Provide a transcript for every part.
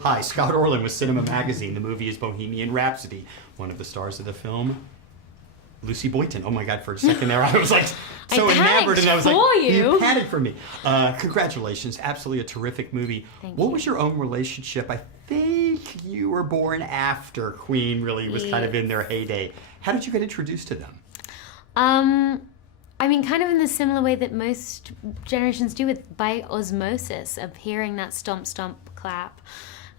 Hi, Scott Orland with CINEMA-Magazin. The movie is Bohemian Rhapsody. One of the stars of the film, Lucy Boynton. Oh my God, for a second there, I was like so enamored, and I was like, you panicked for me. Congratulations, absolutely a terrific movie. Thank what you. was your own relationship? I think you were born after Queen really was kind of in their heyday. How did you get introduced to them? I mean, kind of in the similar way that most generations do, by osmosis of hearing that stomp, stomp, clap,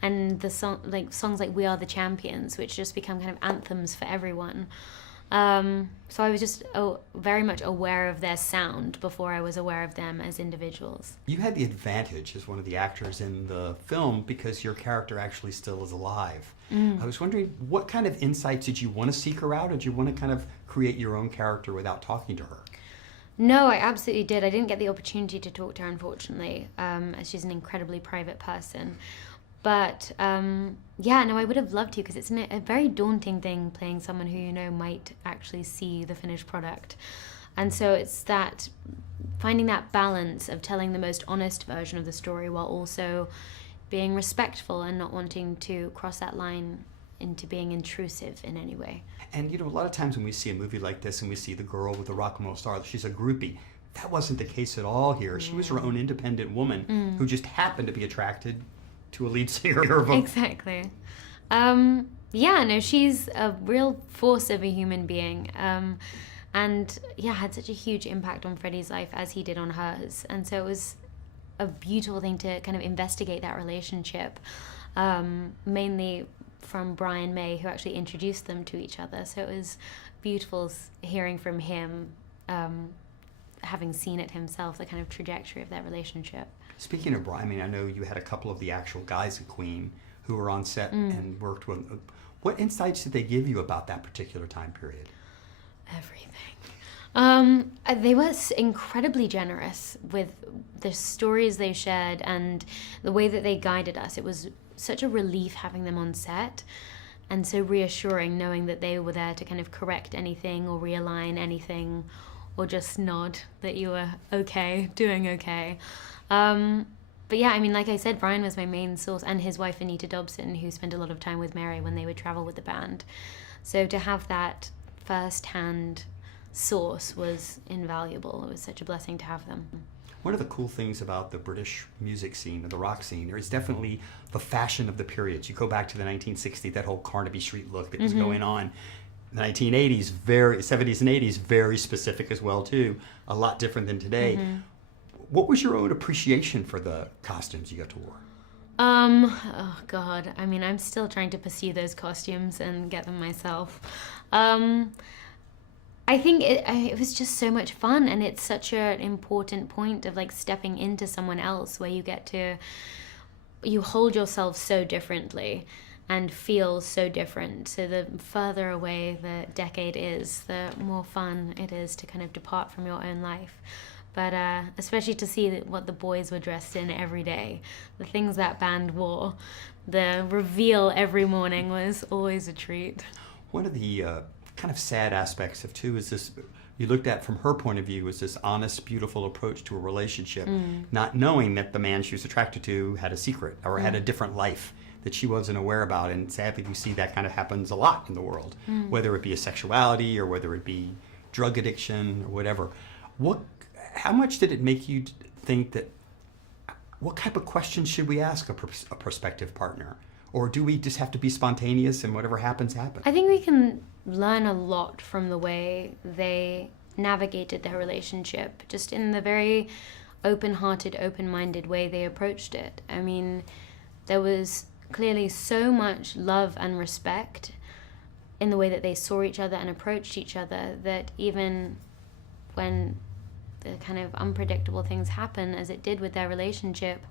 and the songs like "We Are the Champions," which just become kind of anthems for everyone. So I was just very much aware of their sound before I was aware of them as individuals. You had the advantage as one of the actors in the film because your character actually still is alive. I was wondering, what kind of insights did you want to seek her out, or did you want to kind of create your own character without talking to her? No, I absolutely did. I didn't get the opportunity to talk to her, unfortunately, as she's an incredibly private person. But yeah, no, I would have loved to, because it's a very daunting thing playing someone who you know might actually see the finished product. And so it's that finding that balance of telling the most honest version of the story while also being respectful and not wanting to cross that line into being intrusive in any way. And you know, a lot of times when we see a movie like this and we see the girl with the rock and roll star, she's a groupie. That wasn't the case at all here. She was her own independent woman who just happened to be attracted to a lead singer of a... Exactly. Yeah, no, she's a real force of a human being. And yeah, had such a huge impact on Freddie's life as he did on hers. And so it was a beautiful thing to kind of investigate that relationship, mainly from Brian May, who actually introduced them to each other. So it was beautiful hearing from him, having seen it himself, the kind of trajectory of that relationship. Speaking of Brian, I mean, I know you had a couple of the actual guys at Queen who were on set and worked with. What insights did they give you about that particular time period? Everything. They were incredibly generous with the stories they shared and the way that they guided us. It was such a relief having them on set, and so reassuring knowing that they were there to kind of correct anything or realign anything, or just nod that you were okay, doing okay. But yeah, I mean, like I said, Brian was my main source, and his wife Anita Dobson, who spent a lot of time with Mary when they would travel with the band. So to have that first-hand source was invaluable. It was such a blessing to have them. One of the cool things about the British music scene, or the rock scene, is definitely the fashion of the periods. You go back to the 1960s, that whole Carnaby Street look that was going on. The 1980s, 70s and 80s, very specific as well too. A lot different than today. What was your own appreciation for the costumes you got to wear? Oh God, I mean, I'm still trying to pursue those costumes and get them myself. I think it was just so much fun, and it's such an important point of like stepping into someone else where you hold yourself so differently and feel so different. So the further away the decade is, the more fun it is to kind of depart from your own life. But especially to see what the boys were dressed in every day, the things that band wore, the reveal every morning was always a treat. One of the kind of sad aspects of too is this, you looked at from her point of view, was this honest, beautiful approach to a relationship, not knowing that the man she was attracted to had a secret or had a different life that she wasn't aware about. And sadly, we see that kind of happens a lot in the world, whether it be a sexuality or whether it be drug addiction or whatever. How much did it make you think that, what type of questions should we ask a prospective partner? Or do we just have to be spontaneous and whatever happens, happens? I think we can learn a lot from the way they navigated their relationship, just in the very open-hearted, open-minded way they approached it. I mean, there was clearly so much love and respect in the way that they saw each other and approached each other, that even when the kind of unpredictable things happen, as it did with their relationship,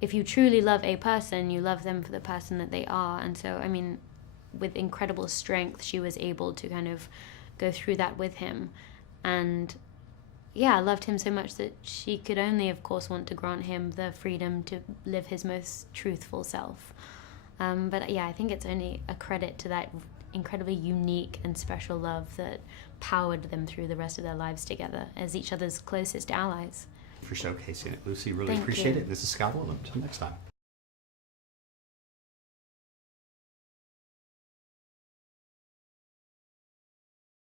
if you truly love a person, you love them for the person that they are. And so, I mean, with incredible strength, she was able to kind of go through that with him. And yeah, loved him so much that she could only, of course, want to grant him the freedom to live his most truthful self. But yeah, I think it's only a credit to that incredibly unique and special love that powered them through the rest of their lives together as each other's closest allies. For showcasing it, Lucy. Really appreciate it. This is Scott Orland. Until next time.